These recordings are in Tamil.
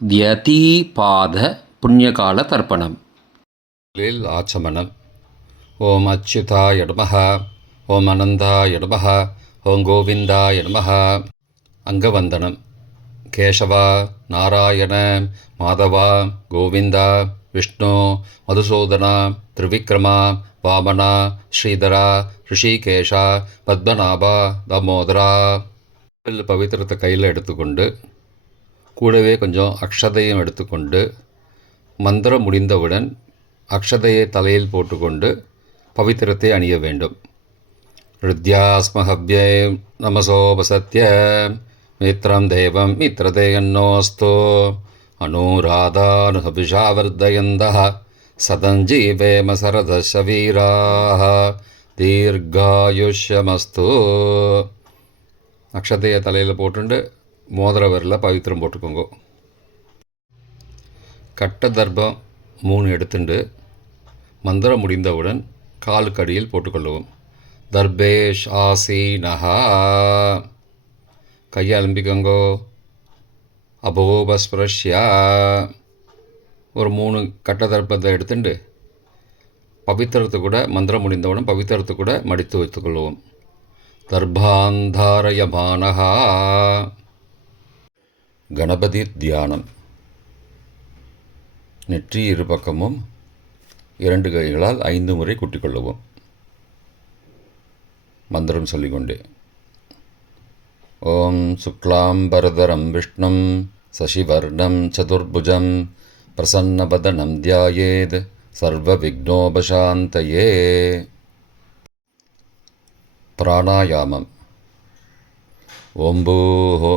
व्यतीपाद पुण्यकाल तर्पणम् आचमनम् ओम अच्युताय नमः ओम अनन्ताय नमः ओम गोविन्दाय नमः अंगवंदनम केशव नारायण माधव गोविंद विष्णु मधुसूदन त्रिविक्रम वामन श्रीधर ऋषिकेश पद्मनाभ दामोदरा पवित्रத்தை கையில் எடுத்துக்கொண்டு கூடவே கொஞ்சம் அக்ஷதையும் எடுத்துக்கொண்டு மந்திரம் முடிந்தவுடன் அக்ஷதையை தலையில் போட்டுக்கொண்டு பவித்திரத்தை அணிய வேண்டும். ருத்யாஸ்மஹவ்யே நமசோபசத்ய மித்ரம் தேவம் மித்ரதேயன்னோஸ்தோ அனுராதானுஹபிஷாவர்தயந்தः சதஞ்சீவேம சரதசவீராः தீர்காயுஷ்யமஸ்து. அக்ஷதையை தலையில் போட்டுண்டு மோதிர விரலில் பவித்திரம் போட்டுக்கோங்க. கட்ட தர்பம் 3 எடுத்துண்டு மந்திரம் முடிந்தவுடன் காலுக்கடியில் போட்டுக்கொள்ளவும். தர்பேஷ் ஆசீனஹா கையை அலம்பிக்கோங்கோ. அபோபஸ்பிரஷ்யா ஒரு 3 கட்ட தர்ப்பத்தை எடுத்துட்டு பவித்திரத்தை கூட மந்திரம் முடிந்தவுடன் பவித்திரத்தை கூட மடித்து வைத்துக்கொள்ளவும். தர்பாந்தாரயமானஹா கணபதி தியானம். நெற்றி இரு பக்கமும் 2 கைகளால் 5 முறை குட்டிக்கொள்ளவும். மந்திரம் சொல்லிக்கொண்டே ஓம் சுக்லாம்பரதரம் விஷ்ணும் சசிவர்ணம் சதுர்புஜம் பிரசன்னபதனம் தியாயேத் சர்வ விக்னோபசாந்தயே. பிராணாயாமம். ஓம் பூஹோ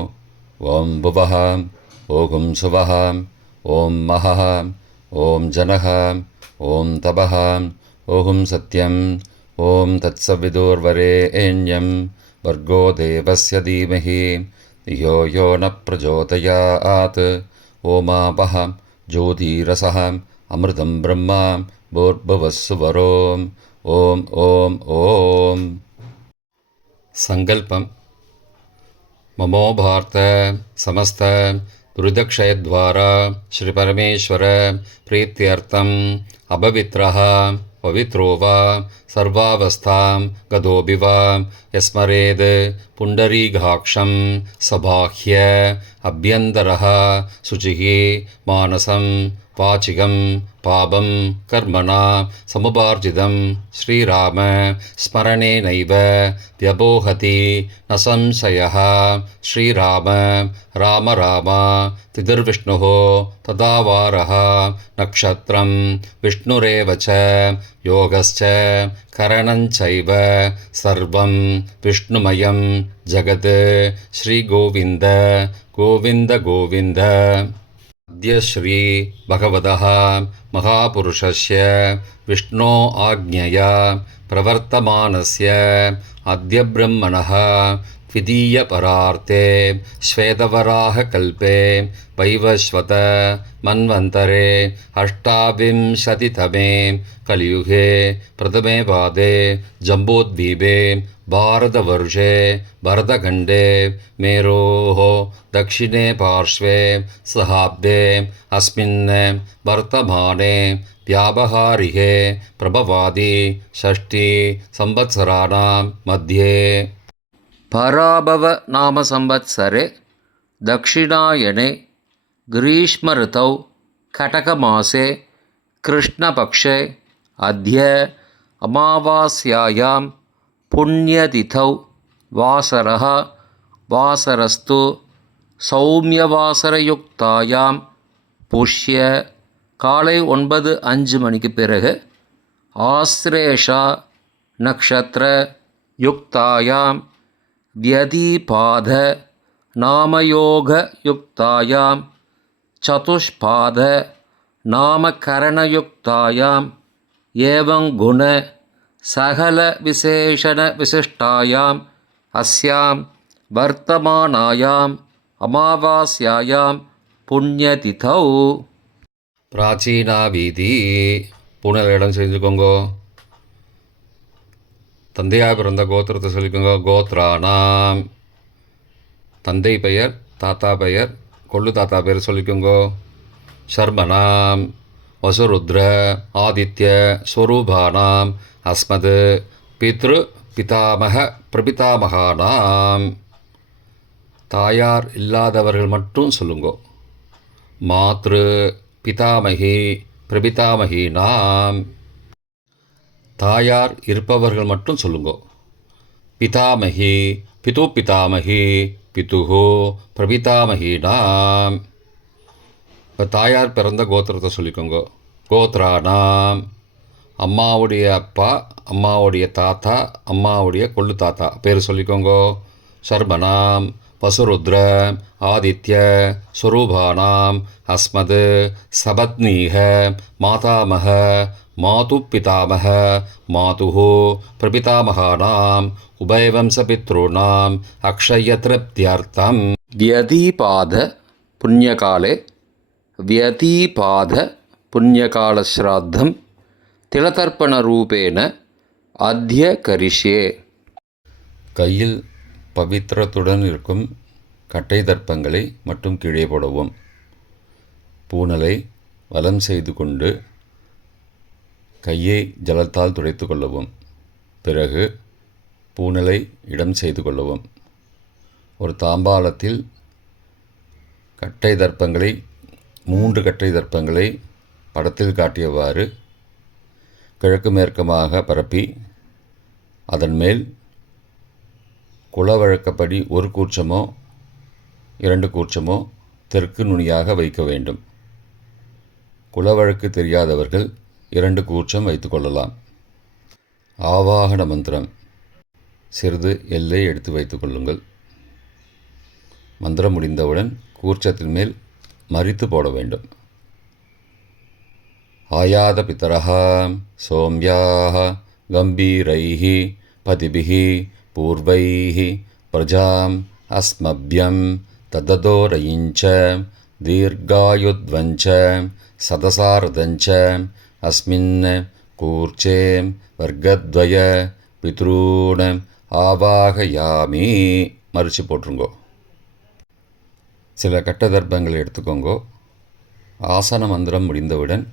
ஓம் புவஹ ஓம் சுவஹ ஓம் மஹஹ ஓம் ஜனஹ ஓம் தபஹ ஓம் சத்யம் ஓம் தத்சவிதுர்வரேண்யம் வர்கோ தேவஸ்ய தீமஹி யோ யோ ந பிரச்சோதயாத். ஓமாபஹ ஜோதிரசஹ அமிர்தம் பிரம்மா பூர்புவஸ்ஸுவரோம். ஓம் ஓம் ஓம். संकल्पम ममो भारत समस्त दुरितक्षयद्वारा श्री परमेश्वर प्रीत्यर्थम अपवित्रः पवित्रो वा सर्वावस्थां गतोऽपि वा यस्मरेद् पुण्डरीकाक्षं सबाह्य अभ्यन्तरः शुचिः मानसं वाचिकं पापं कर्मणा समुपार्जितं श्रीराम स्मरणेनैव व्यपोहति न संशयः. श्रीराम राम राम तिथिर्विष्णुः तदावारः नक्षत्रं विष्णुरेव च योगश्च करणञ्चैव सर्वं विष्णुमयं जगत्. श्रीगोविन्द गोविन्द गोविन्द. अद्य श्री भगवतः महापुरुषस्य विष्णो आज्ञया प्रवर्तमानस्य अद्य ब्रह्मणः द्वितीयपरार्थे श्वेतवराहकल्पे वैवस्वत मन्वन्तरे 28तमे कलियुगे प्रथमे पादे जम्बूद्वीपे भारतवर्षे भरतखण्डे मेरोः दक्षिणे पार्श्वे सहाब्दे अस्मिन् वर्तमाने व्यावहारिके प्रभवादि 6 संवत्सराणां मध्ये पराभव नाम संवत्सरे दक्षिणायने ग्रीष्मऋतौ कटकमासे कृष्णपक्षे अद्य अमावास्यायां पुण्यतिथौ वासरः वासरस्तु सौम्यवासरयुक्तायां पुष्य காலை 9:05 மணிக்கு பிறகு ஆஸ்ரேஷா நக்ஷத்திர யுக்தாயாம் व्यतीपाद नामयोग युक्तायां चतुष्पाद नामकरणयुक्तायां एवं गुण सकल विशेषण विशिष्टायाम् अस्यां वर्तमानायाम् अमावास्यायां पुण्यतिथौ. प्राचीना வீதி பூனல் இடம் செஞ்சுக்கோங்கோ. தந்தையாக பிறந்த கோத்திரத்தை சொல்லிக்கோங்க. கோத்ரானாம். தந்தை பெயர், தாத்தா பெயர், கொள்ளு தாத்தா பேர் சொல்லிக்கோங்கோ. ஷர்மனாம் வசுருத்ர ஆதித்ய ஸ்வரூபானாம் அஸ்மத் பித்ரு பிதாமக பிரபிதாமகானாம். தாயார் இல்லாதவர்கள் மட்டும் சொல்லுங்கோ. மாத்ரு பிதாமகி பிரபிதாமகீனாம். தாயார் இருப்பவர்கள் மட்டும் சொல்லுங்கோ. பிதாமகி பிது பிதாமகி பிதுஹோ பிரபிதாமகீனாம். இப்போ தாயார் பிறந்த கோத்திரத்தை சொல்லிக்கோங்க. கோத்ரானாம் அம்மாவுடைய அப்பா, அம்மாவுடைய தாத்தா, அம்மாவுடைய கொள்ளு தாத்தா பேர் சொல்லிக்கோங்க. சர்மனாம் வசுருத்ர ஆதித்ய ஸ்வரூபானாம் அஸ்மத் சபத்னீக மாதாமக மாது பிதாமக மாதுஹோ பிரபிதாமகானாம் உபயவம்சபித்ருணாம் அக்ஷயத்ருப்தியர்த்தம். व्यतीपाद पुण्यकाले व्यतीपाद पुण्यकालश्राद्धं तिलतर्पणरूपेण अद्य करिष्ये. கையில் பவித்திரத்துடன் இருக்கும் கட்டை தர்ப்பங்களை மட்டும் கீழே போடவும். பூனலை வலம் செய்து கொண்டு கையை ஜலத்தால் துடைத்து கொள்ளவும். பிறகு பூனலை இடம் செய்து கொள்ளவும். ஒரு தாம்பாளத்தில் கட்டை தர்ப்பங்களை 3 கட்டை தர்ப்பங்களை படத்தில் காட்டியவாறு கிழக்கு மேற்கமாக பரப்பி அதன் மேல் குலவழக்கப்படி 1 கூர்ச்சமோ 2 கூர்ச்சமோ தெற்கு நுனியாக வைக்க வேண்டும். குலவழக்கு தெரியாதவர்கள் 2 கூர்ச்சம் வைத்துக்கொள்ளலாம். ஆவாகன மந்திரம் சிறிது எல்லை எடுத்து வைத்துக் கொள்ளுங்கள். மந்திரம் முடிந்தவுடன் கூர்ச்சத்தின் மேல் மரித்து போட வேண்டும். ஆயாத பிதரஹா சோம்யாக கம்பீரைஹி பதிபிஹி பூர்வைஹி பிரஜாம் அஸ்மப்யம் தததோரயிஞ்ச தீர்காயுத்வஞ்ச சதசாரதஞ்ச அஸ்மின் கூர்ச்சே வர்க்கத்வய பித்ரூண ஆவாகயாமி. மறித்து போட்டுருங்கோ. சில கட்ட தர்ப்பங்களை எடுத்துக்கோங்கோ. ஆசன மந்திரம் முடிந்தவுடன்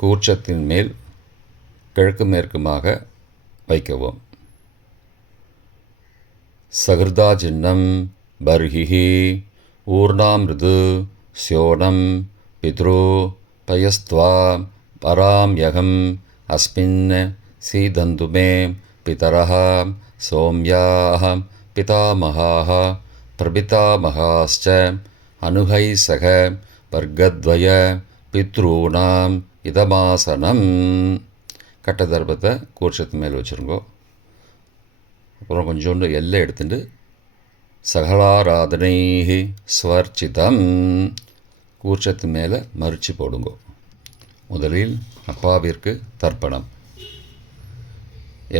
கூர்ச்சத்தின் மேல் கிழக்கு மேற்குமாக வைக்கவும். சகிருதா சின்னம் பர்ஹிஹி ஊர்ணாமிருது ஸ்யோனம் பித்ரு பயஸ்த்வா பராம்யகம் அஸ்மின் சீதந்துமே பிதரஹ சோம்யாஹ பிதாமகாஹ பிரபிதாமகாஸ்ச அனுகை சக வர்க்கத்வய பித்ரூணாம் இதமாசனம். கட்ட தர்ப்பத்தை கூர்ச்சத்து மேல் வச்சுருங்கோ. அப்புறம் கொஞ்சோண்டு எல்லை எடுத்துட்டு சகலாராதனை ஸ்வர்ச்சிதம் கூர்ச்சத்து மேலே மறித்து போடுங்கோ. முதலில் அப்பாவிற்கு தர்ப்பணம்.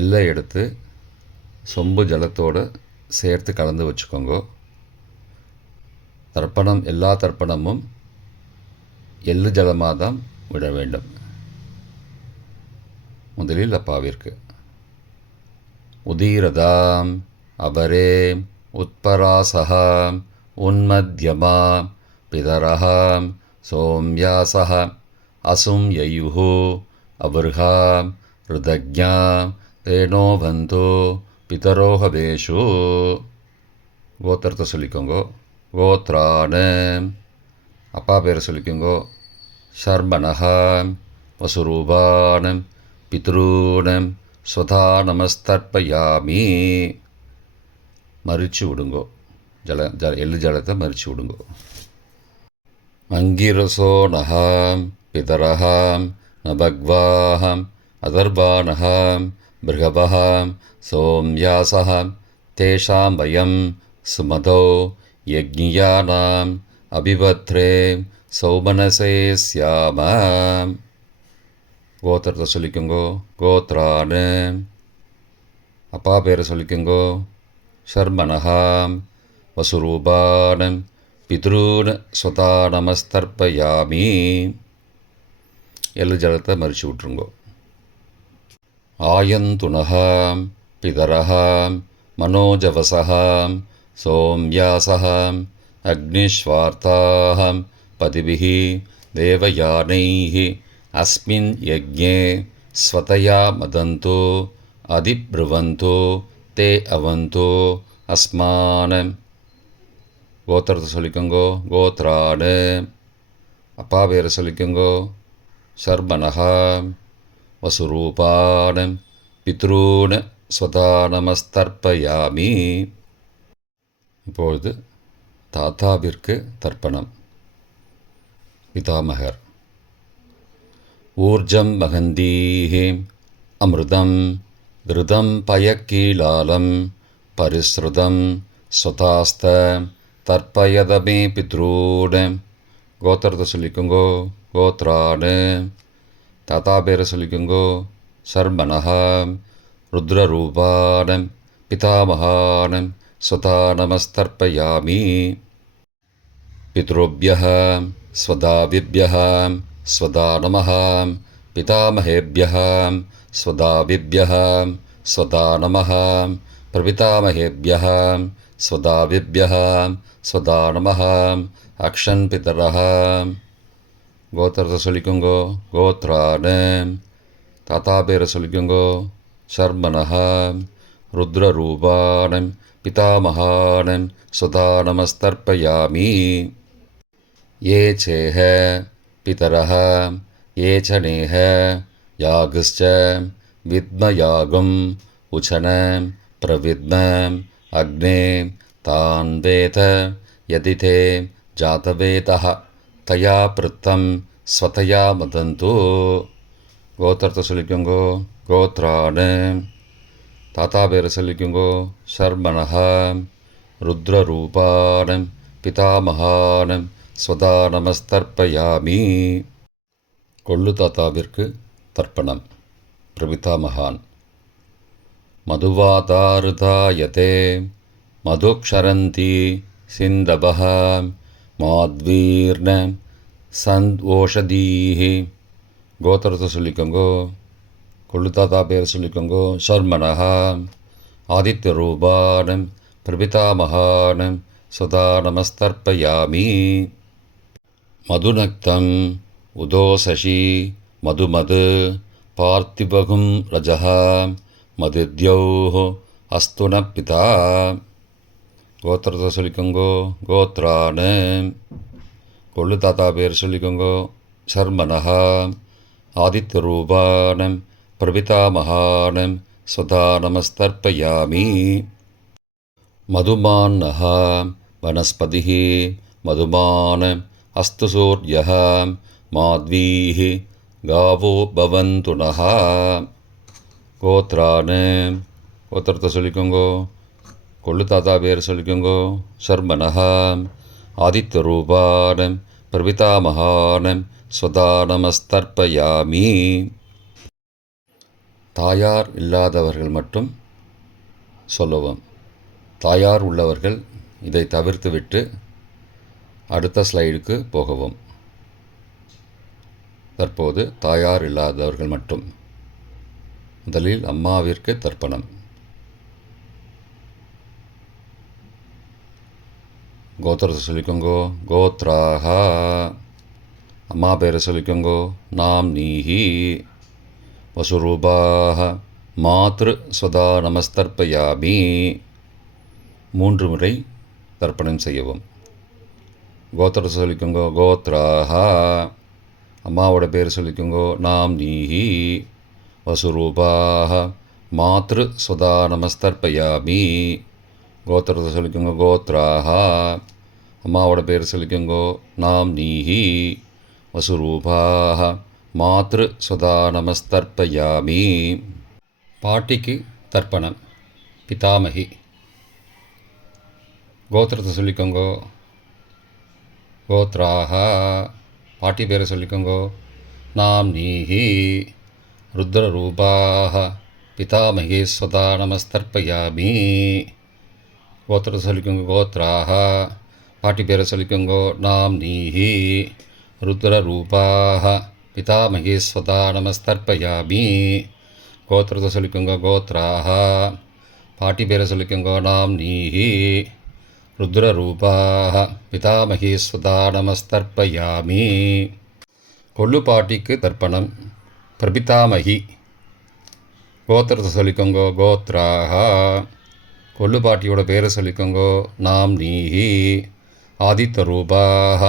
எல்லை எடுத்து சொம்பு ஜலத்தோடு சேர்த்து கலந்து வச்சுக்கோங்க. தர்ப்பணம் எல்லா தர்ப்பணமும் எள்ளு ஜலமாக தான் விட வேண்டும். முதலில் அப்பாவிற்கு உதீரதாம் அபரே உத்பராசகாம் உன்மத்யமா பிதரஹாம் சோம்யாசஹ அசும் யயுஹு அவர்ஹாம் ருதக்ஞாம் தேனோ பந்தோ பிதரோஹவேஷு. கோத்திரத்தை சொல்லிக்கோங்கோ. கோத்ரான அப்பா பேரை சொல்லிக்கோங்கோ. ஷர்மணஹாம் வசுரூபானம் பித்ரூனம் ஸ்வதா நமஸ்தர்ப்பயாமி. மறித்து விடுங்கோ. எள்ளு ஜலத்தை மறித்து விடுங்கோ. அங்கிரசோ நகாம் பிதரஹாம் நபக்வாஹாம் அதர்பானஹாம் பிருகவஹாம் சோம்யாசஹாம் தேஷாம் வயம் சுமதோ யக்ஞியானாம் அபிபத்ரே சௌமனசே ஸ்யாமாம். கோத்திரத்தை சொல்லிக்கோங்கோ. கோத்ரானு அப்பா பேரை சொல்லிக்கோங்கோ. ஷர்மணஹாம் வசுரூபானம் பித்ரூன் ஸ்வதா நமஸ்தர்ப்பயாமி. எள்ளு ஜலத்தை மறித்து விட்ருங்கோ. ஆயந்துனஹாம் பிதரஹாம் மனோஜவசஹாம் சோம்யாசஹாம் अग्निश्वार्ताः पतिभिः देवयानैः अस्मिन् यज्ञे स्वतया मदन्तो अधिब्रुवन्तो ते अवन्तो अस्मान्. கோத்திரத்தை சொல்லிக்கோங்கோ. கோத்ரானு. அப்பா பேரை சொல்லிக்கோங்கோ. சர்மனஹா. வசுரூபான் பித்ரூன் ஸ்வதா நமஸ்தர்ப்பயாமி. இப்பொழுது தாத்தாவிற்கு தர்ப்பணம். பிதாமகர். ஊர்ஜம் மகந்தீஹி அமிர்தம் விருதம் பயக்கீலாலம் பரிஸ்ருதம் ஸ்வதாஸ்த தர்ப்பயதமே பித்ரூன். கோத்திரத்தை சொல்லிக்கோங்கோ. கோத்ரானு. தாத்தா பேரை சொல்லிக்கோங்கோ. சர்மனஹா. ருத்ரரூபான் பிதாமகான் ஸ்வதா நமஸ்தர்ப்பயாமி. பித்ருभ्यः स्वदाविभ्यः स्वदा नमः. पितामहेभ्यः स्वदाविभ्यः स्वदा नमः. प्रपितामहेभ्यः स्वदाविभ्यः स्वदा नमः. अक्षन् पितरः. கோத்திரத்தை சொல்லிக்கோங்கோ. கோத்ரானு. தாத்தா பேரை சொல்லிக்கோங்கோ. சர்மனஹா. ருத்ரரூபான் பிதாமகான் ஸ்வதா நமஸ்தர்ப்பயாமி. ये चेह पितरः ये च नेह यागश्च विद्मयागम् उचन प्रविद्म अग्ने तान् वेद यदि ते जातवेदः तया पृत्तं स्वतया मदन्तु. கோத்திரத்தை சொல்லிக்கோங்கோ. கோத்ரானு. தாத்தா பேரை சொல்லிக்கோங்கோ. சர்மனஹா. ருத்ரரூபான் பிதாமகான் ஸ்வதா நமஸ்தர்ப்பயாமி. கொள்ளு தாத்தாவிற்கு தர்ப்பணம். பிரபிதாமகான். மதுவாதாருதாயதே மதுக்ஷரந்தி சிந்தபஹ மாத்வீர்ண சந்த்வோஷதீஹி. கோத்திரத்தை சொல்லிக்கோங்கோ. கொள்ளு தாத்தா பேர் சொல்லிக்கோங்கோ. சர்மனஹா. ஆதித்யரூபான் பிரபிதாமகான் ஸ்வதா நமஸ்தர்ப்பயாமி. மதுநக்தம் உதோசசி மதுமது பார்த்திபகும் ரஜः மதித்யௌः அஸ்துன பிதா. கோத்திரத்தை சொல்லிக்கோங்கோ. கோத்ரானு. கொள்ளு தாத்தா பேர் சொல்லிக்கோங்கோ. சர்மனஹா. ஆதித்யரூபான் பிரபிதாமகான் ஸ்வதா நமஸ்தர்ப்பயாமி. மதுமான்னः वनस्पतिः मधुमान् अस्तु सूर्यः माध्वीः गावो भवन्तु नः. கோத்ரானு. கோத்திரத்தை சொல்லிக்கோங்கோ. கொள்ளு தாத்தா பேர் சொல்லிக்கோங்கோ. சர்மனஹா. ஆதித்யரூபான் பிரபிதாமகான் ஸ்வதா நமஸ்தர்ப்பயாமி. தாயார் இல்லாதவர்கள் மட்டும் சொல்லவும். தாயார் உள்ளவர்கள் இதை தவிர்த்துவிட்டு அடுத்த ஸ்லைடுக்கு போகவும். தற்போது தாயார் இல்லாதவர்கள் மட்டும். முதலில் அம்மாவிற்கு தர்ப்பணம். கோத்திரத்தை சொல்லிக்கோங்கோ. கோத்ராஹா. அம்மா பேரை சொல்லிக்கோங்கோ. நாம் நீஹி. வசுரூபாஹ மாத்ரு ஸ்வதா நமஸ்தர்ப்பயாமி. 3 முறை தர்ப்பணம் செய்யவும். கோத்திரத்தை சொல்லிக்கோங்கோ. கோத்ராஹா. அம்மாவோட பேர் சொல்லிக்கோங்கோ. நாம் நீஹி. வசுரூபாஹ மாத்ரு ஸ்வதா நமஸ்தர்ப்பயாமி. கோத்திரத்தை சொல்லிக்கோங்கோ. கோத்ராஹா. அம்மாவோட பேர் சொல்லிக்கோங்கோ. நாம் நீஹி. வசுரூபாஹ மாத்ரு ஸ்வதா நமஸ்தர்ப்பயாமி. பாட்டிக்கு தர்ப்பணம். பிதாமகி. கோத்திரத்தை சொல்லிக்கோங்கோ. கோத்ராஹா. பாட்டி பேரை சொல்லிக்கோங்கோ. நாம் நீஹி. ருத்ரரூபாஹ பிதாமகி ஸ்வதா நமஸ்தர்ப்பயாமி. கோத்திரத்தை சொல்லிக்கோங்கோ. கோத்ராஹா. பாட்டி பேரை சொல்லிக்கோங்கோ. நாம் நீஹி. ருத்ரரூபாஹ பிதாமகி ஸ்வதா நமஸ்தர்ப்பயாமி. கோத்திரத்தை சொல்லிக்கோங்கோ. கோத்ராஹா. பாட்டி பேரை சொல்லிக்கோங்கோ. நாம் நீஹி. ருத்ரரூபாः பிதாமகி ஸ்வதா நமஸ்தர்ப்பயாமி. கொள்ளுப்பாட்டிக்கு தர்ப்பணம். பிரபிதாமகி கோத்திரத்தை சொல்லிக்கோங்கோ. கோத்ராக கொள்ளுப்பாட்டியோட பேரை சொல்லிக்கோங்கோ. நாம் நீஹி. ஆதித்தரூபாக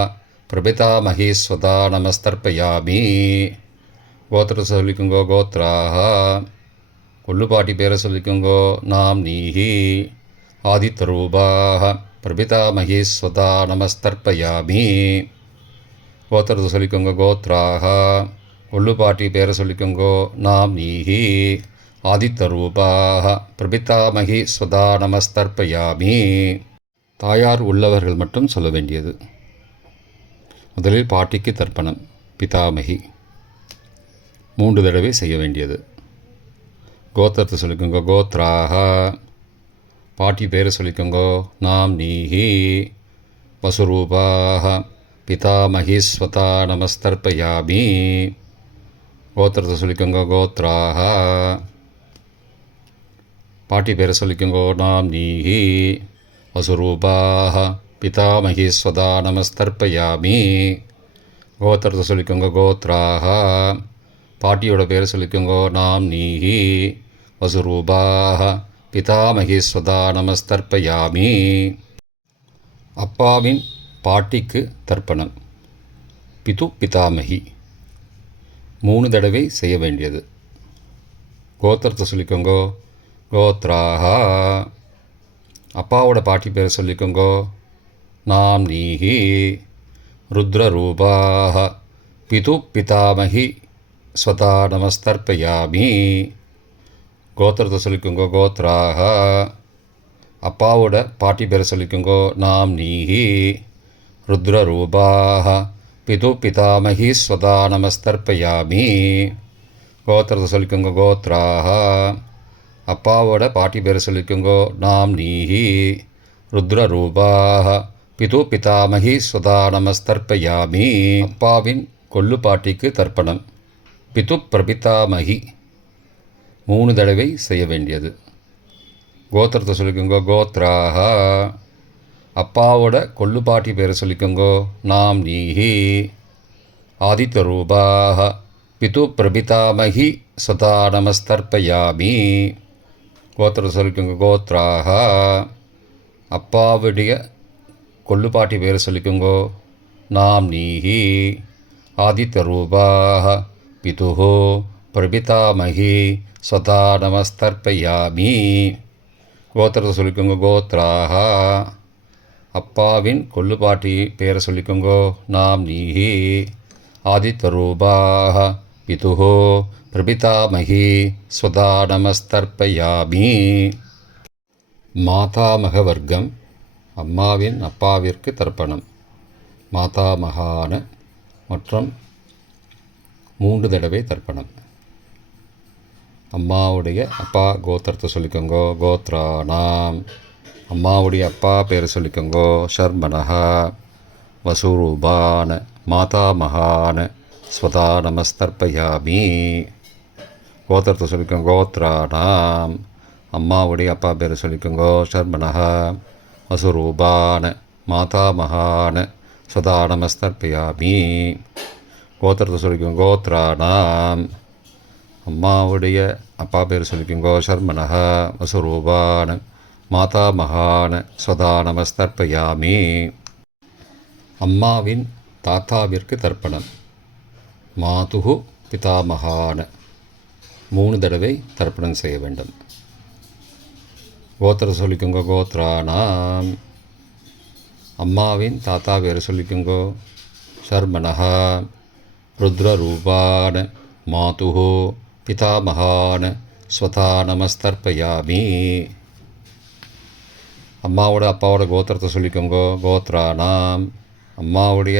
பிரபிதாமகி ஸ்வதா நமஸ்தர்ப்பயாமி. கோத்திரத்தை சொல்லிக்கோங்கோ. கோத்ராக கொள்ளுப்பாட்டி பேரை சொல்லிக்கோங்கோ. நாம் நீஹி. ஆதித்தரூபாக பிரபிதாமகி ஸ்வதா நமஸ்தர்ப்பயாமி. கோத்திரத்தை சொல்லிக்கோங்க. கோத்ராக கொள்ளுப்பாட்டி பேரை சொல்லிக்கோங்கோ. நாம் நீஹி. ஆதித்தரூபாக பிரபிதாமகி ஸ்வதா நமஸ்தர்ப்பயாமி. தாயார் உள்ளவர்கள் மட்டும் சொல்ல வேண்டியது. முதலில் பாட்டிக்கு தர்ப்பணம். பிதாமகி 3 தடவை செய்ய வேண்டியது. கோத்திரத்தை சொல்லிக்கோங்க. கோத்ராக பாட்டி பேரை சொல்லிக்கோங்கோ. நாம் நீஹி. வசுரூபாக பிதாமகி ஸ்வதா நமஸ்தர்ப்பயாமி. கோத்திரத்தை சொல்லிக்கோங்க. கோத்ராக பாட்டி பேரை சொல்லிக்கோங்கோ. நாம் நீஹி. வசுரூபாக பிதாமகி ஸ்வதா நமஸ்தர்ப்பயாமி. கோத்திரத்தை சொல்லிக்கோங்க. கோத்ராக பாட்டியோட பேரை சொல்லிக்கோங்கோ. நாம் நீஹி. வசுரூபாக பிதாமகி ஸ்வதா நமஸ்தர்ப்பயாமி. அப்பாவின் பாட்டிக்கு தர்ப்பணம். பிது பிதாமகி 3 தடவை செய்ய வேண்டியது. கோத்திரத்தை சொல்லிக்கோங்கோ. கோத்ராக அப்பாவோட பாட்டி பேரை சொல்லிக்கோங்கோ. நாம் நீஹி. ருத்ரரூபாக பிது பிதாமகி ஸ்வதா நமஸ்தர்ப்பயாமி. கோத்திரத்தை சொல்லிக்கோங்கோ. கோத்ராக அப்பாவோட பாட்டி பேரை சொல்லிக்கோங்கோ. நாம் நீஹி. ருத்ரரூபாக பிது பிதாமகி ஸ்வதா நமஸ்தர்ப்பயாமி. கோத்திரத்தை சொல்லிக்கோங்க. கோத்ராக அப்பாவோட பாட்டி பேரை சொல்லிக்கோங்கோ. நாம் நீஹி. ருத்ரரூபாக பிது பிதாமகி ஸ்வதா நமஸ்தர்ப்பயாமி. அப்பாவின் கொள்ளுப்பாட்டிக்கு தர்ப்பணம். பிது பிரபிதாமகி 3 தடவை செய்ய வேண்டியது. கோத்திரத்தை சொல்லிக்கோங்கோ. கோத்ராக அப்பாவோட கொள்ளுப்பாட்டி பேரை சொல்லிக்கோங்கோ. நாம் நீஹி. ஆதித்தரூபாக பிது பிரபிதாமகி ஸ்வதா நமஸ்தர்ப்பயாமி. கோத்திரத்தை சொல்லிக்கோங்க. கோத்ராக அப்பாவுடைய கொள்ளுப்பாட்டி பேரை சொல்லிக்கோங்கோ. நாம் நீஹி. ஆதித்தரூபாக பிதுஹோ பிரபிதாமகி ஸ்வதா நமஸ்தர்ப்பயாமி. கோத்திரத்தை சொல்லிக்கோங்க. கோத்ராக அப்பாவின் கொள்ளுப்பாட்டி பேரை சொல்லிக்கோங்கோ. நாம் நீஹி. ஆதித்தரூபாக பிதுஹோ பிரபிதாமகி ஸ்வதா நமஸ்தர்ப்பயாமி. மாதாமக வர்க்கம். அம்மாவின் அப்பாவிற்கு தர்ப்பணம். மாதாமகான மற்றும் 3 தடவை தர்ப்பணம். அம்மாவுடைய அப்பா கோத்திரத்தை சொல்லிக்கோங்கோ. கோத்ராணாம் அம்மாவுடைய அப்பா பேரை சொல்லிக்கோங்கோ. ஷர்மனஹா. வசுரூபான மாதாமகான ஸ்வதா நமஸ்தர்ப்பயாமி. கோத்திரத்தை சொல்லிக்கோங்க. கோத்ராணாம் அம்மாவுடைய அப்பா பேரை சொல்லிக்கோங்கோ. ஷர்மனஹா. வசுரூபான மாதாமகான ஸ்வதா நமஸ்தர்ப்பயாமி. கோத்திரத்தை சொல்லிக்கோங்க. கோத்ராணாம் அம்மாவுடைய அப்பா பேர் சொல்லிக்கோங்கோ. ஷர்மனஹா. வசுரூபான மாதாமகான ஸ்வதா நமஸ்தர்ப்பயாமி. அம்மாவின் தாத்தாவிற்கு தர்ப்பணம். மாதுகு பிதாமகான 3 தடவை தர்ப்பணம் செய்ய வேண்டும். கோத்திர சொல்லிக்கோங்க. கோத்ராணாம் அம்மாவின் தாத்தா பேர் சொல்லிக்கோங்கோ. ஷர்மனஹா. ருத்ரரூபான மாதுகு பிதாமகான ஸ்வதா நமஸ்தர்ப்பயாமி. அம்மாவோட அப்பாவோட கோத்திரத்தை சொல்லிக்கோங்கோ. கோத்ராணாம் அம்மாவுடைய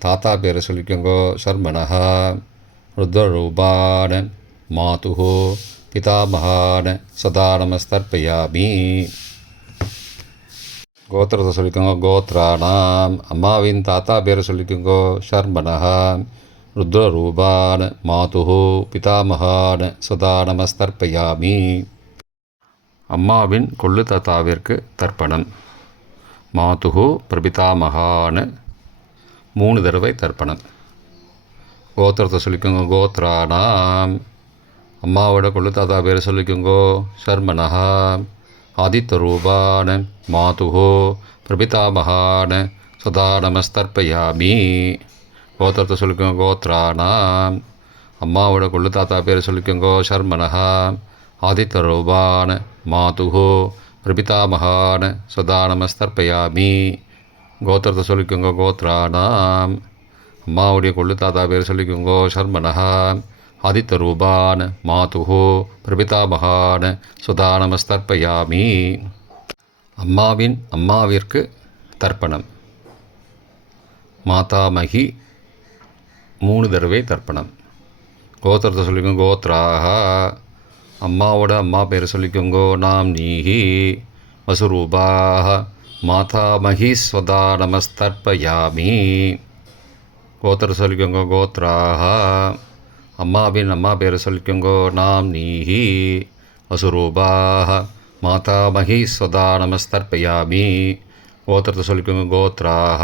தாத்தா பேரை சொல்லிக்கோங்கோ. ஷர்மனஹா. ருத்ரரூபான மாதுகு பிதாமகான ஸ்வதா நமஸ்தர்ப்பயாமி. கோத்திரத்தை சொல்லிக்கோங்க. கோத்ராணாம் அம்மாவின் தாத்தா பேரை சொல்லிக்கோங்கோ. ஷர்மனஹா. ருத்ரரூபான மாதுகு பிதாமகான ஸ்வதா நமஸ்தர்ப்பயாமி. அம்மாவின் கொள்ளு தாத்தாவிற்கு தர்ப்பணம். மாதுகு பிரபிதாமகான்னு 3 தடவை தர்ப்பணம். கோத்திரத்தை சொல்லிக்கோங்க. கோத்ரானாம், அம்மாவோட கொள்ளு தாத்தா பேர் சொல்லிக்கோங்கோ. சர்மனஹா ஆதித்யரூபான மாதுகு பிரபிதாமகான சதா நமஸ்தர்ப்பயாமி. கோத்திரத்தை சொல்லிக்கோங்க. கோத்ரானாம், அம்மாவோட கொள்ளு தாத்தா பேர் சொல்லிக்கோங்கோ. சர்மனஹா ஆதித்யரூபான மாதுகு பிரபிதாமகான சதா நமஸ்தர்ப்பயாமி. கோத்திரத்தை சொல்லிக்கோங்க. கோத்ரானாம், அம்மாவுடைய கொள்ளு தாத்தா பேர் சொல்லிக்கோங்கோ. சர்மனஹா ஆதித்யரூபான மாதுகு பிரபிதாமகான சுதா நமஸ்தர்ப்பயாமி. அம்மாவிற்கு தர்ப்பணம். மாதாமகி 3 தடவை தர்ப்பணம். கோத்திரத்தை சொல்லிக்கோங்க. கோத்ராக, அம்மாவோட அம்மா பேர் சொல்லிக்கோங்கோ. நாம் நீஹி வசுரூபாக மாதாமகி ஸ்வதா நமஸ்தர்ப்பயாமி. கோத்திரத்தை சொல்லிக்கோங்க. கோத்ராக, அம்மாவின் அம்மா பேர் சொல்லிக்கோங்கோ. நாம் நீஹி வசுரூபாக மாதாமகி ஸ்வதா நமஸ்தர்ப்பயாமி. கோத்திரத்தை சொல்லிக்கோங்க. கோத்ராக,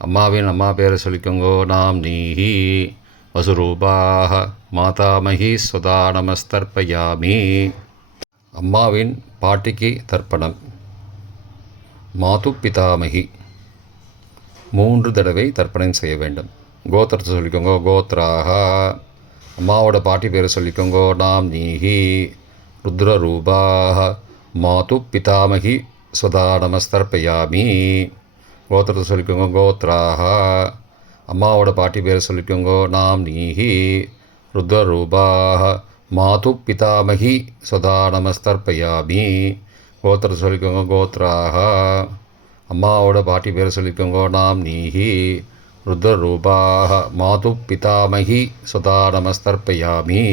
அம்மாவின் அம்மா பேர் சொல்லிக்கோங்கோ. நாம் நீஹி வசுரூபாக மாதாமகி ஸ்வதா நமஸ்தர்ப்பயாமி. அம்மாவின் பாட்டிக்கு தர்ப்பணம். மாது பிதாமகி 3 தடவை தர்ப்பணம் செய்ய வேண்டும். கோத்திரத்தை சொல்லிக்கோங்க. கோத்ராக, அம்மாவோட பாட்டி பேர் சொல்லிக்கோங்கோ. நாம் நீஹி ருத்ரரூபாக மாது பிதாமகி ஸ்வதா நமஸ்தர்ப்பயாமி. கோத்திரத்தை சொல்லிக்கோங்க. கோத்ராக, அம்மாவோட பாட்டி பேர் சொல்லிக்கோங்கோ. நாம் நீஹி ருத்ரரூபாக மாது பிதாமகி ஸ்வதா நமஸ்தர்ப்பயாமி. கோத்திரத்தை சொல்லிக்கோங்க. கோத்ராக, அம்மாவோட பாட்டி பேர் சொல்லிக்கோங்கோ. நாம் நீஹி ருத்ரரூபாக மாது பிதாமகி ஸ்வதா நமஸ்தர்ப்பயாமி.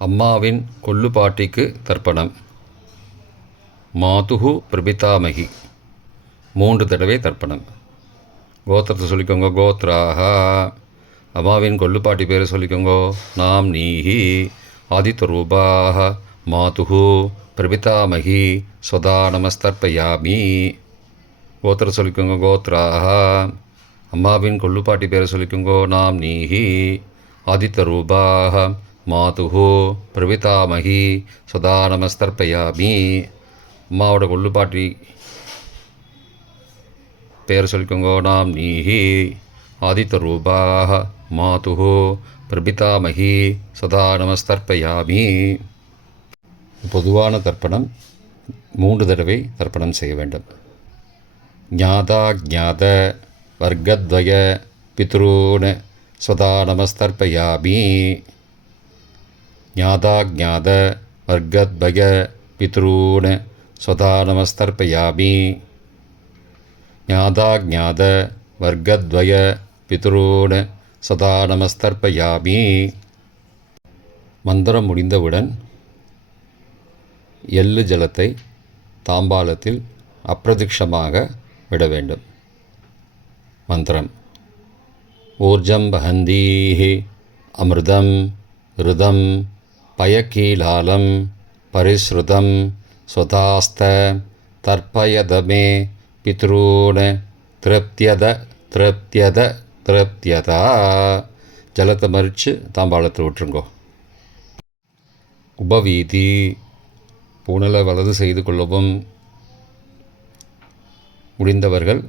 அம்மாவின் கொள்ளு பாட்டிக்கு தர்ப்பணம். மாதுகு பிரபிதாமகி 3 தடவை தர்ப்பணம். கோத்திரத்தை சொல்லிக்கோங்க. கோத்ராக, அம்மாவின் கொள்ளுப்பாட்டி பேர் சொல்லிக்கோங்கோ. நாம் நீஹி ஆதித்யரூபாக மாதுகு பிரபிதாமகி ஸ்வதா நமஸ்தர்ப்பயாமி. கோத்திரத்தை சொல்லிக்கோங்க. கோத்ராக, அம்மாவின் கொள்ளுப்பாட்டி பேர் சொல்லிக்கோங்கோ. நாம் நீஹி ஆதித்யரூபாக மாதுகு பிரபிதாமகி ஸ்வதா நமஸ்தர்ப்பயாமி. அம்மாவோட கொள்ளுப்பாட்டி பேர் சொல்லிக்கோங்கோ. நாம் நீஹி ஆதித்யரூபாக மாதுகு பிரபிதாமகி சதா நமஸ்தர்ப்பயாமி. பொதுவான தர்ப்பணம் 3 தடவை தர்ப்பணம் செய்ய வேண்டும். ஞாதா ஜாத வர்க்கத்வய பித்ரூன் சதா நமஸ்தர்ப்பயாமி. ஞாதா ஜாத வர்க்கத்வய பித்ரூன் சதா நமஸ்தர்ப்பயாமி. ஞாதா ஜாத வர்க்கத்வய பித்ரூன் சதா நமஸ்தர்ப்பயாமி. மந்திரம் முடிந்தவுடன் எள்ளு ஜலத்தை தாம்பாலத்தில் அப்பிரதிக்ஷமாக விட வேண்டும். மந்திரம். ஊர்ஜம் வஹந்தீஹி அமிர்தம் ருதம் பயக்கீலாலம் பரிஸ்ருதம் ஸ்வதாஸ்த தர்ப்பயதமே பித்ரூன் திருப்தியத திருப்தியத திருப்தியதா. ஜலத்தை மறித்து தாம்பாளத்தில் விட்டுருங்கோ. உபவீதி. புனலை வலது செய்து கொள்ளவும். முடிந்தவர்கள்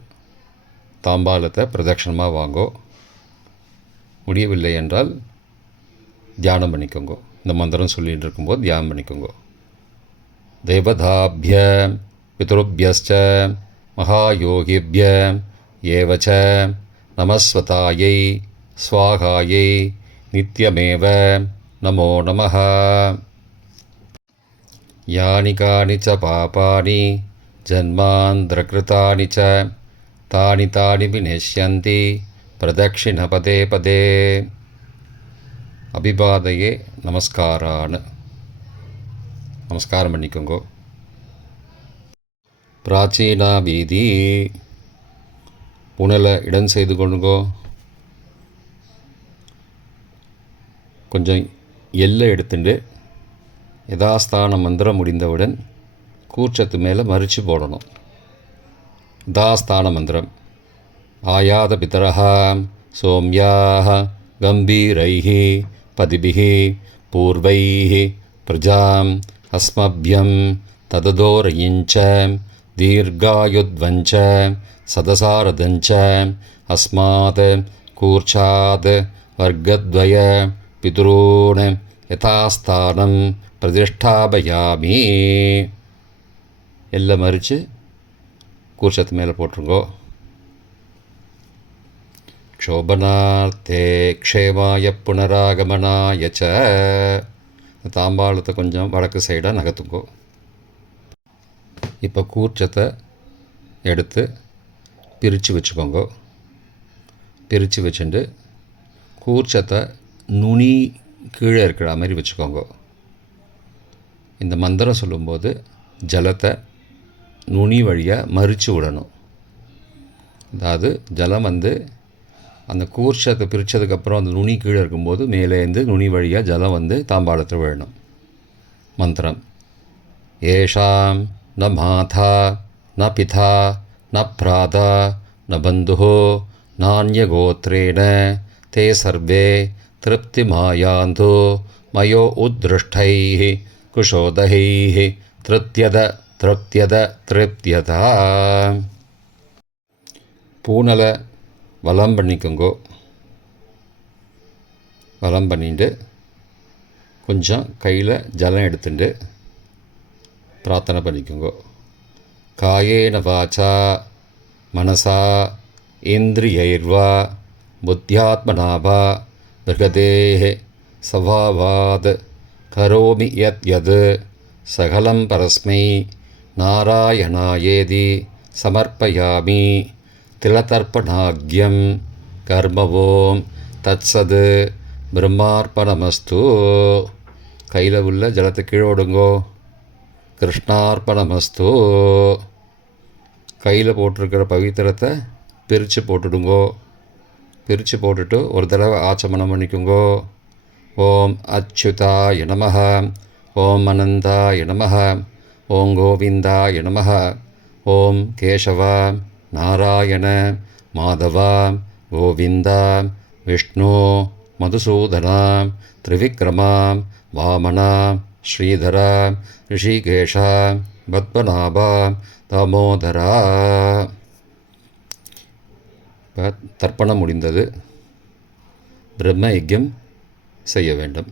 தாம்பாலத்தை பிரதட்சணமாக வாங்கோ. முடியவில்லை என்றால் தியானம் பண்ணிக்கோங்க. இந்த மந்திரம் சொல்லிகிட்டு இருக்கும்போது தியானம் பண்ணிக்கோங்க. தேவதாபிய பித்ருபியஸ்ச மகாயோகிபிய ஏவச்ச நமஸ்வதாயை ஸ்வாகாயை நித்யமேவ நமோ நமः. யானி கானி ச பாபானி ஜன்மாந்திரகிருதானி ச தானி தானி விநஷ்யந்தி பிரதக்ஷிண பதே பதே. அபிபாதையே நமஸ்காரான்னு நமஸ்காரம் பண்ணிக்கோங்கோ. பிராச்சீனா வீதி. புனலை இடம் செய்து கொள்ளுங்கோ. கொஞ்சம் எல்லை எடுத்துட்டு யதாஸ்தான மந்திரம் முடிந்தவுடன் கூர்ச்சத்து மேலே மறித்து போடணும். தாஸ்தான மந்திரம். ஆயாத பிதரः சோம்யாः கம்பீரைः பதிபிः பூர்வைः பிரஜாம் அஸ்மப்யம் தததோரயிஞ்ச தீர்காயுத்வஞ்ச சதசாரதஞ்ச அஸ்மாத் கூர்ச்சாத் வர்க்கத்வய பிதுரூன் யதாஸ்தானம் பிரதிஷ்டாபயாமி. எல்லாம் மறித்து கூர்ச்சத்து மேலே போட்டுருங்கோ. க்ஷோபனார்த்தே க்ஷேமாய புனராகமனாய ச. தாம்பாளத்தை கொஞ்சம் வடக்கு சைடாக நகர்த்துங்கோ. இப்போ கூர்ச்சத்தை எடுத்து பிரித்து வச்சுக்கோங்க. பிரித்து வச்சுட்டு கூர்ச்சத்தை நுனி கீழே இருக்கிற மாதிரி வச்சுக்கோங்க. இந்த மந்திரம் சொல்லும்போது ஜலத்தை நுனி வழியாக மறித்து விடணும். அதாவது ஜலம் அந்த கூர்ச்சத்தை பிரித்ததுக்கப்புறம் அந்த நுனி கீழே இருக்கும்போது மேலேருந்து நுனி வழியாக ஜலம் தாம்பாளத்தில் விழணும். மந்திரம். ஏஷாம் ந மாதா ந பிதா ந பிராதா ந பந்துஹோ நானியகோத்ரேண தே சர்வே திருப்திமாயாந்தோ மயோ உத்ருஷ்டைः குஷோதகைः திருப்தியத திருப்தியத திருப்தியதா. பூனலை வலம் பண்ணிக்கோங்கோ. வலம் பண்ணிட்டு கொஞ்சம் கையில் ஜலம் எடுத்துட்டு பிரார்த்தனை பண்ணிக்கோங்கோ. காயேன வாச்சா மனசா இந்திரியைர்வா புத்தியாத்மனாவா பிருகதேஹ சவாவாத் கரோமி யத் யத் சகலம் பரஸ்மை நாராயணாயேதி சமர்ப்பயாமி. திலதர்ப்பணாக்யம் கர்மவோம் தத்சது பிரம்மார்ப்பணமஸ்து. கையில் உள்ள ஜலத்தை கீழோடுங்கோ. கிருஷ்ணார்ப்பணமஸ்து. கையில் போட்டிருக்கிற பவித்திரத்தை பிரித்து போட்டுடுங்கோ. பிரித்து போட்டுட்டு ஒரு தடவை ஆச்சமனம் பண்ணிக்குங்கோ. ஓம் அச்சுதாய நமஹ, ஓம் அனந்தாய நமஹ, ஓம் கோவிந்தாய நமஹ, ஓம் கேசவா நாராயண மாதவா கோவிந்தா விஷ்ணு மதுசூதனா திரிவிக்ரமா வாமனா ஸ்ரீதரா ரிஷிகேஷா பத்மநாபா தாமோதரா. இப்போ தர்ப்பணம் முடிந்தது. பிரம்ம யஜ்யம் செய்ய வேண்டும்.